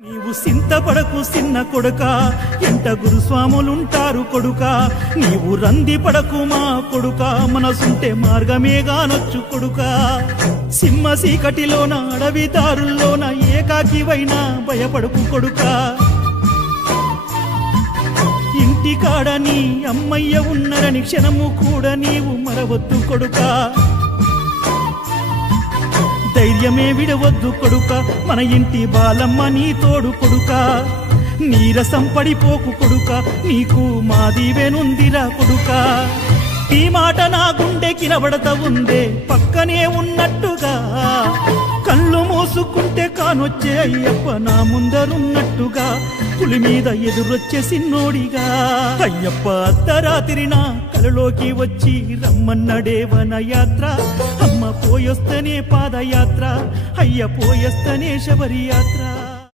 నీవు సింతపడకు సిన్న కొడుక, ఎంట గురుస్వాములుంటారు కొడుక. నీవు రంది పడకు మా కొడుక, మనసుంటే మార్గమేగానొచ్చు కొడుక. సింహ సీకటిలోన అడవి దారుల్లోన ఏకాకివైనా భయపడకు కొడుక. ఇంటికాడ నీ అమ్మయ్య ఉన్నరని క్షణము కూడా నీవు మరవద్దు కొడుక. ధైర్యమే విడవద్దు కొడుక, మన ఇంటి బాలమ్మ నీ తోడు కొడుక. నీరసం పడిపోకు కొడుక, నీకు మాదివేనుందిరా కొడుక. ఈ మాట నా గుండె కినబడత ఉందే పక్కనే ఉన్నట్టుగా. కళ్ళు మూసుకుంటే కానొచ్చే అయ్యప్ప నా ముందరున్నట్టుగా. పులి మీద ఎదురొచ్చే సిన్నోడిగా అయ్యప్ప అర్ధరాత్రి నా కలలోకి వచ్చి రమ్మన్నడే వనయాత్ర. అమ్మ పోయొస్తనే పాదయాత్ర, అయ్య పోయొస్తనే శబరి యాత్ర.